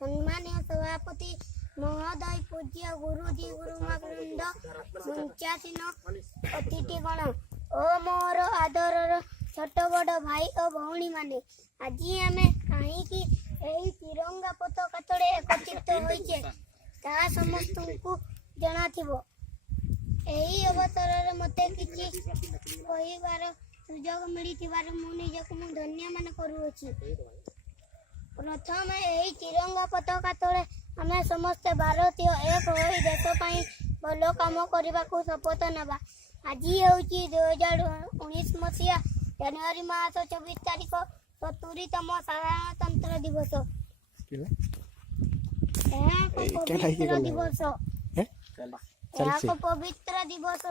सम्मानीय सभापति महोदय, पूज्य गुरुजी गुरुमावृंद, मुंचासीन अतिथिगण ओ मोर आदरर छोट बड़ भाई और भौणी माने, आज आमे कहीं तिरंगा पताका तले एकत्रित होइछे ता समस्तଙ୍କୁ जणाथिबो। एही अवसर मते किछि कहिबार सुजोग मिलिथिबार मु निजको मु धन्य मान करूछि। प्रथम एही तिरंगा पताका तले आमे समस्त भारतीय एक होई देश पई भलो काम करबाकू शपथ नेबा। आज हेउछि 2019 मसिया जनवरी मास 24 तारिख 70तम साधारणतंत्र दिवस। पवित्र दिवस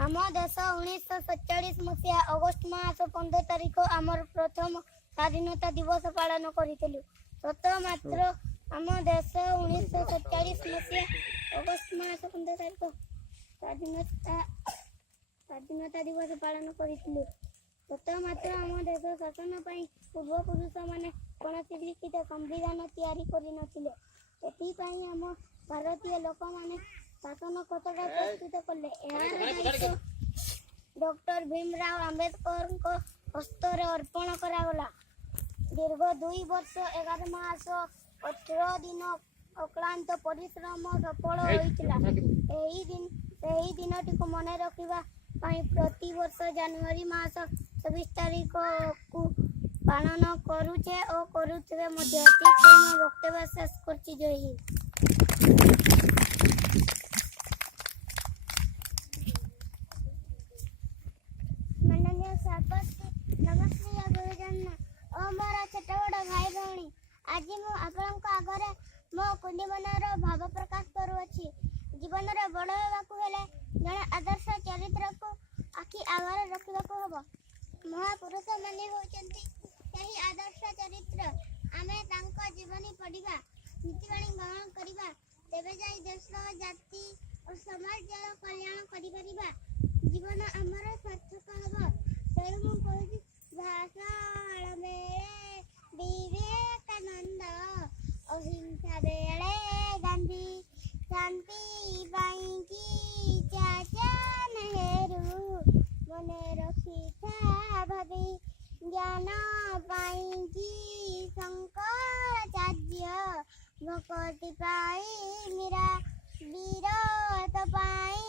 आम देश 1947 मसीहा अगस्त मास 15 तारिख आमर प्रथम स्वाधीनता दिवस पालन करितलु। सत मात्र आम देश 1947 मसीहा अगस्त मास 15 तारिख स्वाधीनता दिवस पालन करितलु। सत मात्र आम देश शासन पई पूर्वपुरुष माने कोनोसी लिखित संविधान तैयारी करि नथिले। एथि पई आम भारतीय लोक माने शासन खसड़ा प्रस्तुत कले। डॉक्टर भीमराव अंबेडकर को हस्तर अर्पण करागला। दीर्घ 2 वर्ष 11 मास 18 दिन अक्लांत परिश्रम सफल होइतिला। एही दिनटी को मने रखिबा पई प्रति वर्ष जनवरी मास 26 तारिख को पालन करूचे और करूथिबे मध्ये। ठीक मैं वक्तव्य शेष करछि। जय हिंद। माननीय सभापति नमस्ते गुरुजन ओ मोर छोट बड़ भाई भौणी, आज मु आपनक आगरे मो कुंडी मनर भाव प्रकाश करूछि। जीवन रे बड़ हेबाकू हेले जने आदर्श चरित्र को आखि आगरे रखिबाकू हबो। महापुरुष माने होचंती एही आदर्श चरित्र। आमे तांको जीवनी पढ़िबा, नीतिबाणी ग्रहण करिबा, तेबे जाई देश जाति और समाज कल्याण करि परिबा। जीवन हमर सार्थक हबो। तेणु मु कहूछि भाषण बेले विवेकानंद, अहिंसा बेले गांधी, शांति पाई की चाचा नेहरू, मने रखी था भाभी ज्ञान पाई की शंकराचार्य, भक्ति पाई मीरा, वीरत पाई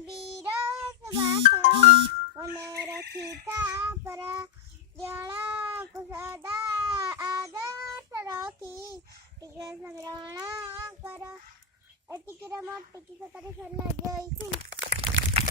वीर सुभाष, मने रखी था पर जन को सदा आदर्श रखी टीके संग्रहण कर। एतिके मोर टीके सतरे सरला। जय हिंद।